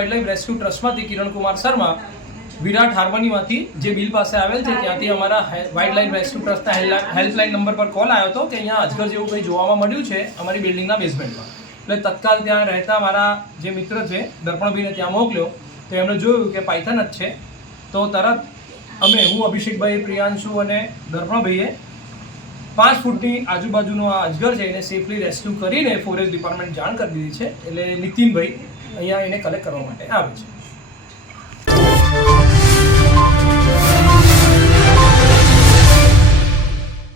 Wild life rescue ટ્રસ્ટમાંથી કિરણકુમાર શર્મા વિરાટ હાર્મનીમાંથી જે બિલ પાસે આવેલ છે ત્યાંથી અમારા વાઇલ્ડ લાઈફ રેસ્ક્યુ ટ્રસ્ટના હેલ્પલાઇન નંબર પર કોલ આવ્યો હતો કે અહીંયા અજગર જેવું કંઈ જોવામાં મળ્યું છે અમારી બિલ્ડિંગના બેઝમેન્ટમાં. એટલે તત્કાલ ત્યાં રહેતા મારા જે મિત્ર છે દર્પણભાઈને ત્યાં મોકલ્યો તો એમણે જોયું કે પાયથન જ છે. તો તરત હું અભિષેકભાઈ, પ્રિયાંશુ અને દર્પણભાઈએ 5 ફૂટની આજુબાજુનો આ અજગર છે એને સેફલી રેસ્ક્યુ કરીને ફોરેસ્ટ ડિપાર્ટમેન્ટ જાણ કરી દીધી છે. એટલે નીતિનભાઈ અહીંયા એને કલેક્ટ કરવા માટે આવે છે.